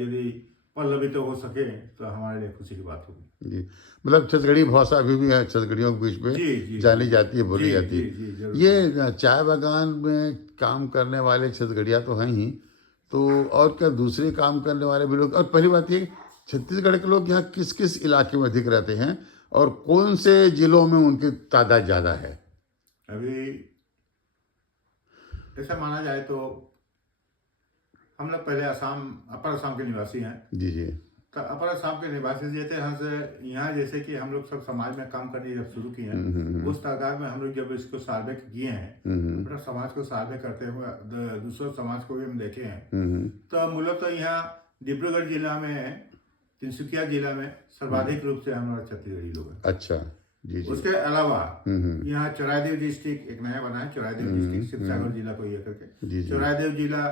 यदि पल्लवित हो सके तो हमारे लिए खुशी की बात होगी। जी। मतलब छत्तीसगढ़ी भाषा अभी भी है, छत्तीसगढ़ियों के बीच जी में जी जानी जाती है, बोली जी जाती जी है। जी जरूर। ये चाय बागान में काम करने वाले छत्तीसगढ़िया तो हैं ही, तो और क्या दूसरे काम करने वाले भी लोग? और पहली बात ये, छत्तीसगढ़ के लोग यहाँ किस किस इलाके में अधिक रहते हैं और कौन से जिलों में उनकी तादाद ज़्यादा है? अभी ऐसा माना जाए तो हम लोग पहले असम, अपर असम के निवासी हैं। जी जी। तो अपर असम के निवासी ये थे, यहाँ जैसे कि हम लोग सब समाज में काम करने जब शुरू किए हैं, उस तादाद में हम लोग जब इसको सर्वे किए हैं, अपना समाज को सर्वे करते हुए दूसरे समाज को भी हम देखे हैं, तो मूलतः यहाँ डिब्रूगढ़ जिला में, तिनसुकिया जिला में सर्वाधिक रूप से हमारे छत्तीसगढ़ी लोग हैं। अच्छा। जी जी। उसके अलावा यहाँ चौरादेव डिस्ट्रिक्ट एक नया बना है, चौरादेव डिस्ट्रिक्ट शिवसागर जिला को ये जी, करके, जी। चौरादेव जिला,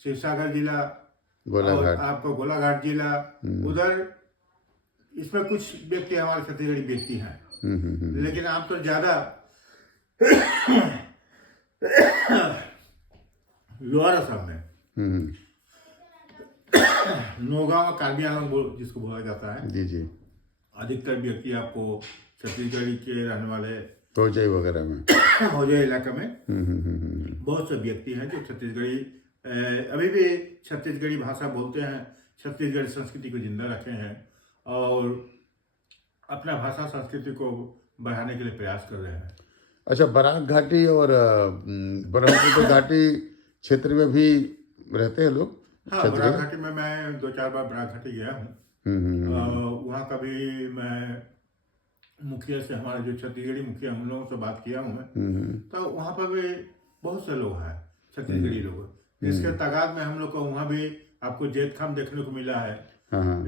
शिवसागर जिला और गोलाघाट। आपको गोलाघाट जिला, उधर इसमें कुछ व्यक्ति हमारे छत्तीसगढ़ी व्यक्ति हैं, लेकिन आम तो ज्यादा लोअर असम में नौगांव कार्बी आंगलंग जिसको बोला जाता है, जी जी। अधिकतर व्यक्ति आपको छत्तीसगढ़ी के रहने वाले तोजई वगैरह में हौजा इलाके में बहुत से व्यक्ति हैं जो छत्तीसगढ़ी अभी भी छत्तीसगढ़ी भाषा बोलते हैं, छत्तीसगढ़ी संस्कृति को जिंदा रखे हैं और अपना भाषा संस्कृति को बढ़ाने के लिए प्रयास कर रहे हैं। अच्छा, बराक घाटी और ब्रह्मपुत्र घाटी क्षेत्र में भी रहते हैं लोग? हाँ, बराक घाटी में मैं 2-4 बार बराक घाटी गया हूँ। वहाँ कभी मैं मुखिया से, हमारे जो छत्तीसगढ़ी मुखिया, हम लोगों से बात किया हूँ मैं, तो वहाँ पर भी बहुत से लोग हैं छत्तीसगढ़ी लोग, जिसके तादाद में हम लोग को वहाँ भी आपको जेतखाम देखने को मिला है।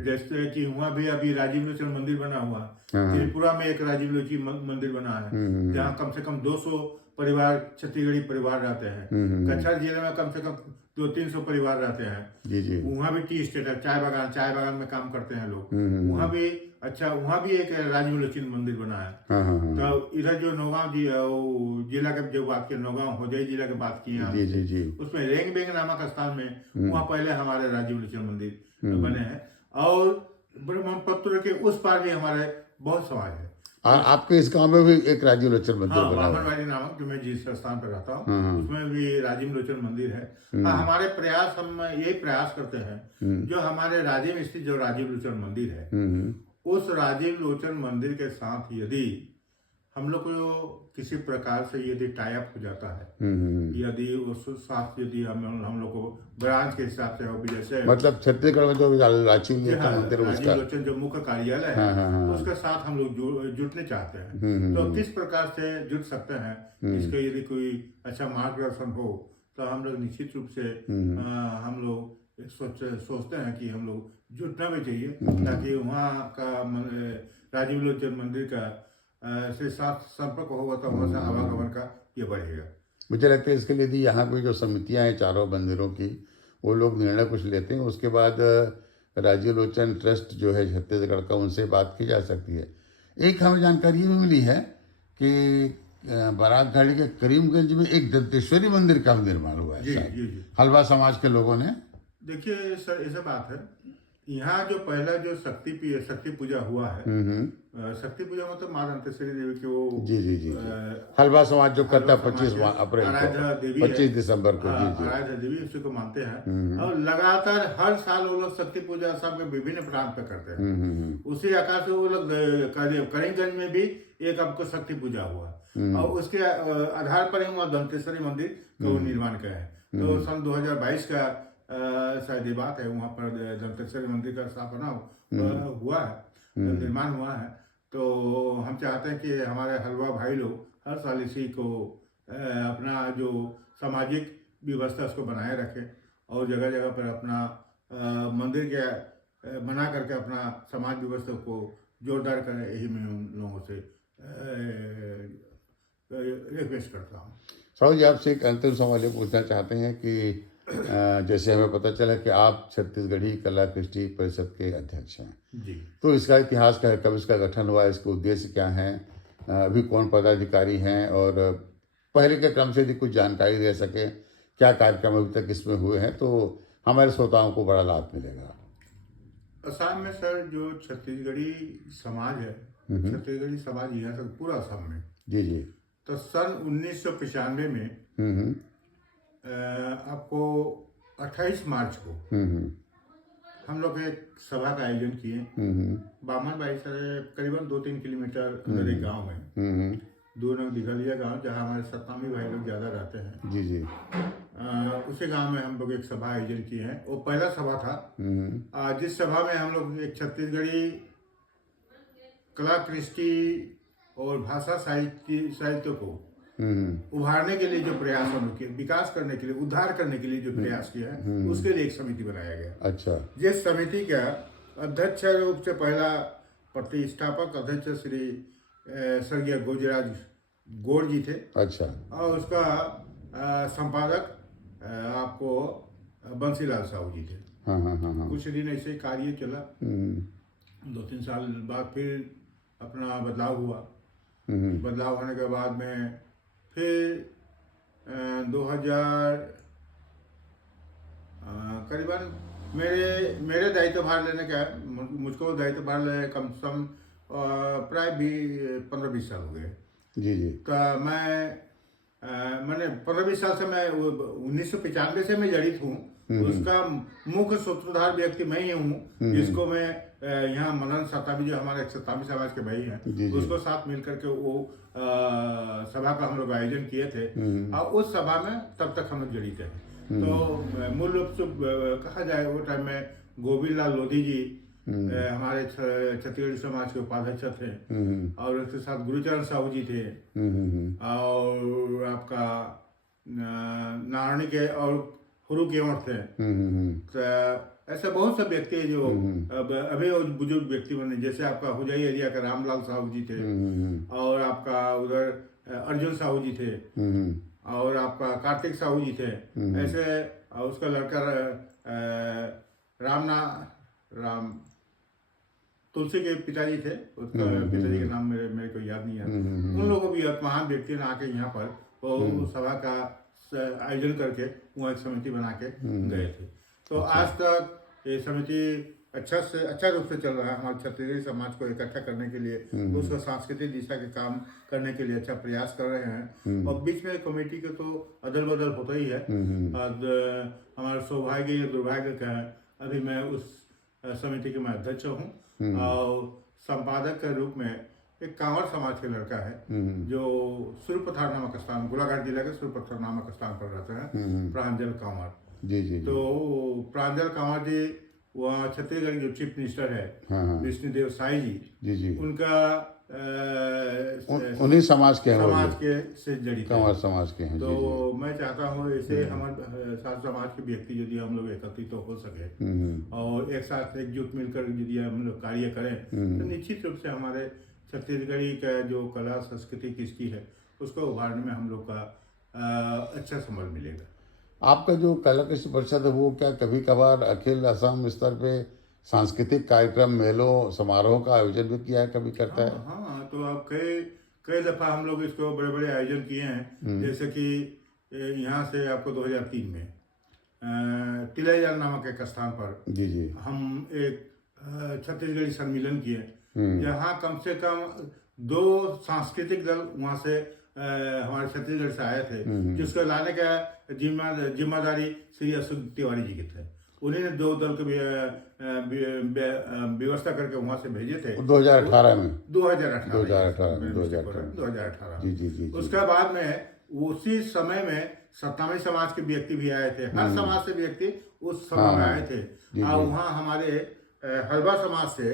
जैसे कि वहाँ भी अभी राजीव लोचन मंदिर बना हुआ, त्रिपुरा में एक राजीव लोचन मंदिर बना है, जहाँ कम से कम 200 परिवार, छत्तीसगढ़ी परिवार रहते हैं। कछार जिले में कम से कम 200-300 परिवार रहते हैं। जी जी। वहाँ भी टी स्टेट है, चाय बागान में काम करते हैं लोग। वहाँ भी अच्छा, वहाँ भी एक राजीव लोचन मंदिर बना है। तो इधर जो नौगांव जिला के जो बात किया, नौगांव हौजा जिला की बात की जी जी जी, उसमें रेंगबेंग नामक स्थान में वहाँ पहले हमारे राजीव लोचन मंदिर बने हैं, और ब्रह्मपुत्र के उस पार भी हमारे बहुत समाज है। आपके इस गांव में भी एक राजीव लोचन मंदिर बना है? वामनवाड़ी नामक, जो मैं जिस स्थान पर रहता हूँ उसमें भी राजीव लोचन मंदिर है। हमारे प्रयास, हम यही प्रयास करते हैं, जो हमारे राज्य में स्थित जो राजीव लोचन मंदिर है, उस राजीव लोचन मंदिर के साथ यदि हम लोग को किसी प्रकार से यदि टाई अप हो जाता है, यदि उस साथ यदि हम लोग को ब्रांच के हिसाब से हो, जैसे मतलब छत्तीसगढ़ में जो राजीव लोचन मंदिर, राजीव लोचन जो मुख्य कार्यालय है, उसके साथ हम लोग जुटने चाहते हैं, तो किस प्रकार से जुट सकते हैं, इसके यदि कोई अच्छा मार्गदर्शन हो तो हम लोग निश्चित रूप से हम लोग सोचते हैं कि हम लोग जुटना भी चाहिए, ताकि वहाँ का राजीव लोचन मंदिर का से साथ संपर्क होगा तो वहाँ से आवागमन का ये बढ़ेगा। मुझे लगता है इसके लिए यदि यहाँ की जो समितियाँ हैं चारों मंदिरों की, वो लोग निर्णय कुछ लेते हैं, उसके बाद राजीव लोचन ट्रस्ट जो है छत्तीसगढ़ का, उनसे बात की जा सकती है। एक हमें जानकारी भी मिली है कि बराक घाटी के करीमगंज में एक दंतेश्वरी मंदिर का निर्माण हुआ है। जी जी जी। हलवा समाज के लोगों ने। देखिए सर, ऐसा बात है, यहाँ जो पहला जो शक्ति पूजा हुआ है, शक्ति पूजा मतलब माँ दंतेश्वरी देवी के वो, जी जी जी, हलवा समाज जो करता है 25 अप्रैल को, 25 दिसंबर को, आराध्या देवी उसी को मानते हैं, और लगातार हर साल वो लोग शक्ति पूजा सब विभिन्न प्रांत पे करते हैं। उसी आकार से वो लोग करीमगंज में भी एक आपको शक्ति पूजा हुआ, और उसके आधार पर ही वहाँ दंतेश्वरी मंदिर का निर्माण किया है। तो सन 2022 का शायद ये बात है, वहाँ पर दंतेश्वरी मंदिर का स्थापना हुआ है, निर्माण हुआ है। तो हम चाहते हैं कि हमारे हलवा भाई लोग हर साल इसी को अपना जो सामाजिक व्यवस्था उसको बनाए रखें, और जगह जगह पर अपना मंदिर के बना करके अपना समाज व्यवस्था को जोरदार करें, यही मैं उन लोगों से रिक्वेस्ट करता हूँ। साहू जी, आपसे एक अंतिम सवाल ये पूछना चाहते हैं कि जैसे हमें पता चला कि आप छत्तीसगढ़ी कला कृष्टि परिषद के अध्यक्ष हैं जी, तो इसका इतिहास क्या है, कब इसका गठन हुआ, इसके उद्देश्य क्या हैं, अभी कौन पदाधिकारी हैं, और पहले के क्रम से यदि कुछ जानकारी दे सके, क्या कार्यक्रम अभी तक इसमें हुए हैं, तो हमारे श्रोताओं को बड़ा लाभ मिलेगा। असम में सर जो छत्तीसगढ़ी समाज है, छत्तीसगढ़ी समाज यहाँ तक पूरा असम में, जी जी। तो सन 1995 में हम्म आपको 28 मार्च को हम्म हम लोग एक सभा का आयोजन किए हम्म बामनबाई से करीबन 2-3 किलोमीटर अंदर एक गांव है, हम्म दूर में दिखलिया गांव, जहां हमारे सतनामी भाई लोग ज़्यादा रहते हैं। जी जी। उसी गांव में हम लोग एक सभा आयोजन किए हैं। वो पहला सभा था जिस सभा में हम लोग एक छत्तीसगढ़ी कला, कृष्टि और भाषा साहित्य को उभारने के लिए जो प्रयास हम लोग किए, विकास करने के लिए, उद्धार करने के लिए जो प्रयास किया है, उसके लिए एक समिति बनाया गया। अच्छा। जिस समिति का अध्यक्ष रूप से पहला प्रतिष्ठापक अध्यक्ष श्री स्वर्गीय गोजराज गौड़ जी थे। अच्छा। और उसका संपादक आपको बंसीलाल साहू जी थे। हाँ हाँ हाँ हाँ। कुछ दिन ऐसे कार्य चला, 2-3 साल बाद फिर अपना बदलाव हुआ। बदलाव होने के बाद में फिर 2000 करीबन मेरे दायित्व भार लेने का, मुझको दायित्व भार लेने कम से कम प्राय भी 15-20 साल हो गए। जी जी। तो मैंने 15-20 साल से मैं 1995 से मैं जड़ित हूँ। उसका मुख्य सूत्रधार व्यक्ति मैं ही हूँ, जिसको मैं यहाँ मनन सतावी जो हमारे सतावी समाज के भाई हैं, उसको साथ मिल करके वो सभा का हम लोग आयोजन किए थे। और उस सभा में तब तक हम लोग जड़ित हैं। तो मूल रूप से कहा जाए वो टाइम में गोविंद लाल लोधी जी हमारे छत्तीसगढ़ी समाज के उपाध्यक्ष थे, और उसके साथ गुरुचरण साहू जी थे, और आपका नारायणी के और हुरु केवट थे। तो ऐसे बहुत से व्यक्ति जो अभी बुजुर्ग व्यक्ति बने, जैसे आपका हुजाई एरिया का रामलाल साहू जी थे, और आपका उधर अर्जुन साहू जी थे, और आपका कार्तिक साहू जी थे। ऐसे उसका लड़का राम तुलसी के पिताजी थे, उसका पिताजी का नाम मेरे को याद नहीं आता। उन लोगों भी महान व्यक्ति ने आके यहाँ पर वो सभा का आयोजन करके वहाँ एक समिति बना के गए थे। तो आज तक ये समिति अच्छा रूप से चल रहा है। हमारे छत्तीसगढ़ी समाज को इकट्ठा करने के लिए, उसको सांस्कृतिक दिशा के काम करने के लिए अच्छा प्रयास कर रहे हैं। और बीच में कमेटी के तो अदल बदल होता ही है। हमारा सौभाग्य या दुर्भाग्य का है, अभी मैं उस समिति के मैं अध्यक्ष हूँ, और संपादक के रूप में एक कांवर समाज के लड़का है, जो सुरपथार नामक स्थान, गोलाघाट जिला के सुरपथार नामक स्थान पर रहते हैं, प्रांजल कांवर जी जी। तो प्रांजल कांवर जी वहाँ छत्तीसगढ़ जो चीफ मिनिस्टर है विष्णुदेव साई जी जी, उनका उन्हीं समाज के से जड़ित कांवर समाज के हैं। तो जी। मैं चाहता हूँ ऐसे हमारे साथ समाज के व्यक्ति यदि हम लोग एकत्रित हो सके और एक साथ एकजुट मिलकर यदि हम लोग कार्य करें, तो निश्चित रूप से हमारे छत्तीसगढ़ी का जो कला, संस्कृति, कृष्टि है, उसको उभारने में हम लोग का अच्छा समझ मिलेगा। आपका जो कला कृष्टि परिषद है वो क्या कभी कभार अखिल असम स्तर पे सांस्कृतिक कार्यक्रम, मेलों, समारोह का आयोजन भी किया है, कभी करता है? हाँ, तो अब कई दफ़ा हम लोग इसको बड़े बड़े आयोजन किए हैं। जैसे कि यहाँ से आपको 2003 में तिलैयाल नामक एक स्थान पर जी जी हम एक छत्तीसगढ़ी सम्मेलन किए, जहाँ कम से कम 2 सांस्कृतिक दल वहाँ से हमारे छत्तीसगढ़ से आए थे, जिसको लाने का जिम्मेदारी श्री अशोक तिवारी जी के थे। उन्हीं ने 2 दल की व्यवस्था करके वहाँ से भेजे थे 2018 में। 2018 जी जी जी। उसके बाद में उसी समय में सतनामी समाज के व्यक्ति भी आए थे। हर समाज से व्यक्ति उस समय में आए थे। और वहाँ हमारे हलवा समाज से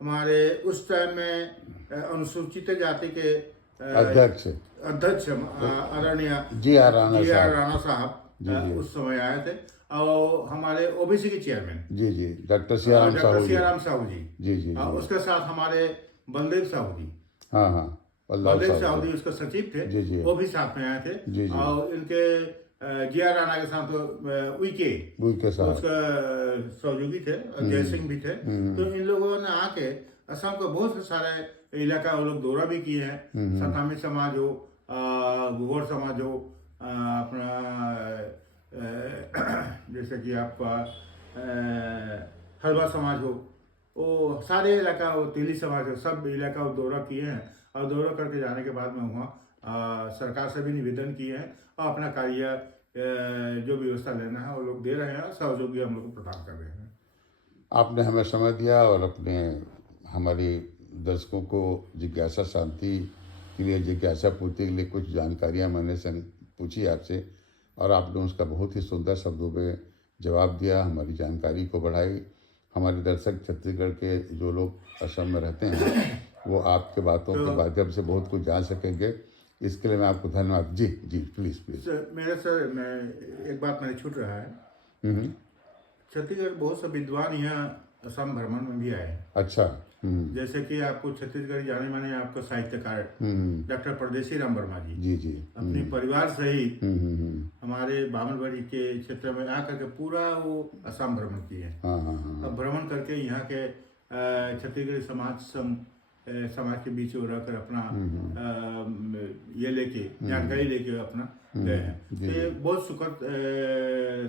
हमारे उस टाइम में अनुसूचित जाति के अध्यक्ष आदरणीय जी आर राणा साहब उस समय आए थे, और हमारे ओबीसी के चेयरमैन जी जी डॉक्टर सियाराम साहू जी जी जी। उसके साथ हमारे बलदेव साहू जी, हाँ बलदेव साहू जी उसके सचिव थे, जी जी, वो भी साथ में आए थे। और इनके जिया राणा के साथ उइके साहब उसका सहयोगी थे, जय सिंह भी थे। तो इन लोगों ने आके असम को बहुत से सारे इलाका वो लोग दौरा भी किए हैं। सतनामी समाज हो, घुघोर समाज हो, अपना जैसे कि आपका हलवा समाज हो, वो सारे इलाका, वो तेली समाज का सब इलाका वो दौरा किए हैं, और दौरा करके जाने के बाद में वहाँ सरकार से भी निवेदन किए हैं, और अपना कार्य जो व्यवस्था लेना है वो लोग दे रहे हैं, और सहयोग भी हम लोग को प्रदान कर रहे हैं। आपने हमें समय दिया और अपने हमारे दर्शकों को जिज्ञासा शांति के लिए, जिज्ञासा पूर्ति के लिए कुछ जानकारियाँ मैंने पूछी आपसे, और आपने उसका बहुत ही सुंदर शब्दों में जवाब दिया, हमारी जानकारी को बढ़ाई। हमारे दर्शक छत्तीसगढ़ के जो लोग असम में रहते हैं वो आपके बातों के माध्यम से बहुत कुछ जान सकेंगे। इसके लिए मैं आपको धन्यवाद। जी जी, प्लीज़ प्लीज़। सर मैं एक बात मैंने छूट रहा है, हम्म। छत्तीसगढ़ बहुत से विद्वान यहाँ असम भ्रमण में भी आए हैं। अच्छा। जैसे कि आपको छत्तीसगढ़ जाने माने आपका साहित्यकार डॉक्टर परदेसी राम वर्मा जी जी जी। अपने परिवार सहित हमारे बामनबाड़ी के क्षेत्र में आकर के पूरा वो असम भ्रमण किए हैं। हाँ हाँ हाँ। अब भ्रमण करके यहाँ के छत्तीसगढ़ी समाज के बीच में रहकर अपना ये लेके जानकारी लेके अपना गए हैं। तो ये बहुत सुखद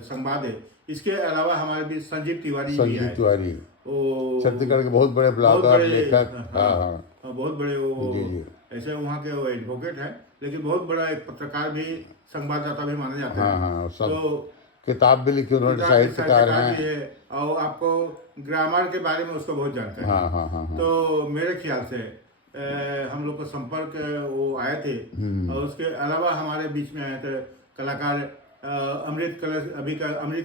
संवाद है। इसके अलावा हमारे बीच संजीव तिवारी भी आए। तिवारी वो छत्तीसगढ़ के बहुत बड़े ब्लॉगर, लेखक। हाँ, बहुत बड़े वो जी जी। ऐसे वहाँ के वो एडवोकेट हैं, लेकिन बहुत बड़ा एक पत्रकार भी, संवाददाता भी माने जाते हैं। हाँ हाँ, सब तो किताब भी लिखी उन्होंने, साहित्यकार हैं। भी है, और आपको ग्रामर के बारे में उसको बहुत जानकारी है। हाँ हाँ हाँ हाँ। तो मेरे ख्याल से हम लोग को संपर्क वो आए थे, और उसके अलावा हमारे बीच में आए थे कलाकार अमृत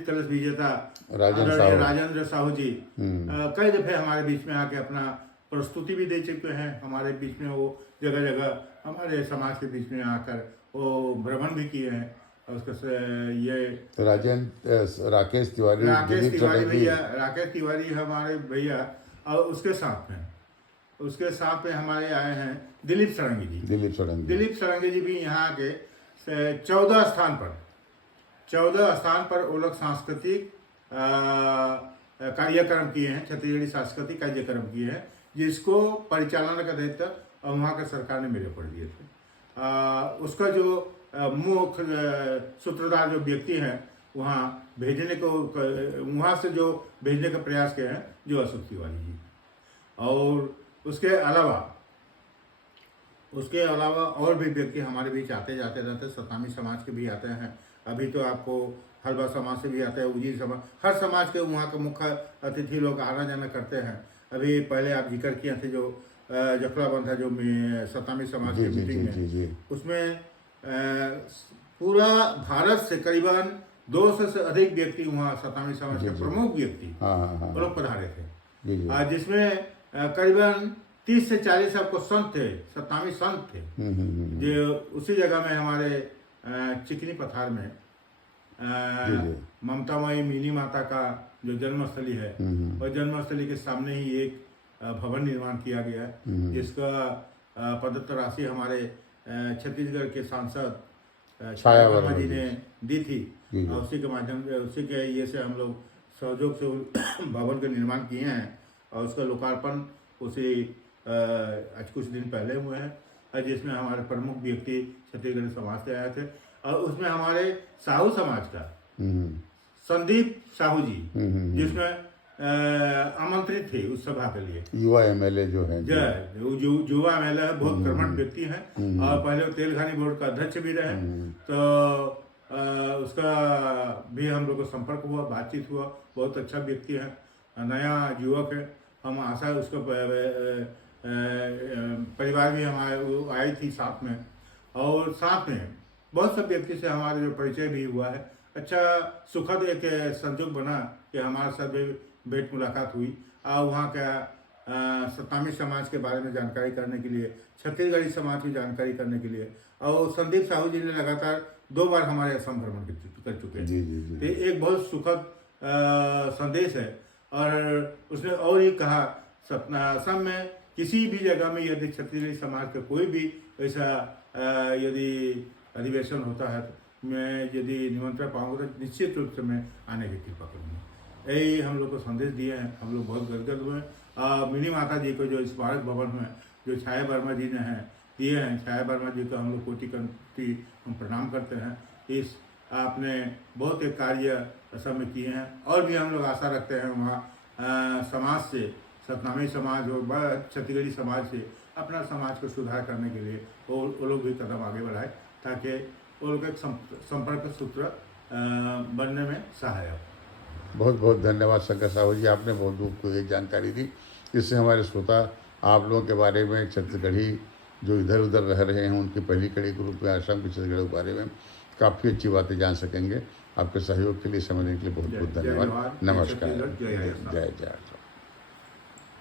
कलश विजेता राजेंद्र साहू जी। कई दफे हमारे बीच में आके अपना प्रस्तुति भी दे चुके हैं हमारे बीच में। वो जगह जगह हमारे समाज के बीच में आकर वो भ्रमण भी किए हैं। और उसके ये राकेश तिवारी भैया, राकेश तिवारी हमारे भैया, और उसके साथ में हमारे आए हैं दिलीप सड़ंगी जी भी यहाँ के 14 स्थान पर वो लोग सांस्कृतिक कार्यक्रम किए हैं, छत्तीसगढ़ी सांस्कृतिक कार्यक्रम किए हैं, जिसको परिचालन का दायित्व वहाँ के सरकार ने मेरे ऊपर दिए थे। उसका जो मुख्य सूत्रधार जो व्यक्ति हैं वहाँ वहाँ से जो भेजने का प्रयास किए हैं जो अशोक तिवारी जी। और उसके अलावा और भी व्यक्ति हमारे बीच आते जाते रहते। सतामी समाज के भी आते हैं। अभी तो आपको हलवा समाज से भी आते हैं, उजी समाज, हर समाज के वहाँ के मुख्य अतिथि लोग आना जाना करते हैं। अभी पहले आप जिक्र किए थे जो जखलाबंधा जो सतामी समाज की मीटिंग में, उसमें पूरा भारत से करीबन 200 से अधिक व्यक्ति वहाँ सतामी समाज के प्रमुख व्यक्ति वो लोग पधारे थे, जिसमें करीबन 30 से 40 आपको संत थे, सतामी संत थे। जो उसी जगह में हमारे चिकनी पथार में ममतामयी मिनी माता का जो जन्मस्थली है, और जन्मस्थली के सामने ही एक भवन निर्माण किया गया है, जिसका प्रदत्त राशि हमारे छत्तीसगढ़ के सांसद छाया वर्मा जी ने दी थी। और उसी के माध्यम से, उसी के ये से हम लोग सहयोग से भवन का निर्माण किए हैं, और उसका लोकार्पण उसी आज कुछ दिन पहले हुए हैं, जिसमें हमारे प्रमुख व्यक्ति छत्तीसगढ़ समाज से आए थे। और उसमें हमारे साहू समाज का संदीप साहू जी, जिसमें आमंत्रित थे उस सभा के लिए। युवा एमएलए जो है, युवा एमएलए बहुत कर्मठ व्यक्ति हैं, और पहले तेलघानी बोर्ड का अध्यक्ष भी रहे। तो उसका भी हम लोग को संपर्क हुआ, बातचीत हुआ। बहुत अच्छा व्यक्ति है, नया युवक है। हम आशा उसका परिवार भी हमारे आई थी साथ में, और साथ में बहुत से व्यक्ति से हमारा जो परिचय भी हुआ है। अच्छा सुखद एक संयोग बना कि हमारे साथ भी भेंट मुलाकात हुई, और वहाँ का सतामी समाज के बारे में जानकारी करने के लिए, छत्तीसगढ़ी समाज की जानकारी करने के लिए। और संदीप साहू जी ने लगातार 2 बार हमारे असम भ्रमण कर चुके हैं। तो एक बहुत सुखद संदेश है। और उसने और ये कहा, असम में किसी भी जगह में यदि छत्तीसगढ़ी समाज का कोई भी ऐसा यदि अधिवेशन होता है, तो मैं यदि निमंत्रण पाऊंगा तो निश्चित रूप से मैं आने की कृपा करूँगा। यही हम लोग को संदेश दिए हैं। हम लोग बहुत गदगद हुए। मिनी माता जी को जो स्मारक भवन में जो छाया वर्मा जी ने हैं दिए हैं, छाया वर्मा जी को हम लोग कोटि कोटि हम प्रणाम करते हैं। इस आपने बहुत एक कार्य असम में किए हैं, और भी हम लोग आशा रखते हैं वहाँ समाज से सतनामी समाज हो व छत्तीसगढ़ी समाज से अपना समाज को सुधार करने के लिए वो लोग भी कदम आगे बढ़ाए, ताकि वो लोग एक संपर्क सूत्र बनने में सहायक हो। बहुत बहुत धन्यवाद शंकर साहू जी, आपने बहुत को ये जानकारी दी। इससे हमारे श्रोता आप लोगों के बारे में, छत्तीसगढ़ी जो इधर उधर रह रहे हैं उनकी पहली कड़ी के रूप में आश्रम की छत्तीसगढ़ के बारे में काफ़ी अच्छी बातें जान सकेंगे। आपके सहयोग के लिए, समझने के लिए बहुत बहुत धन्यवाद। नमस्कार। जय जय जय।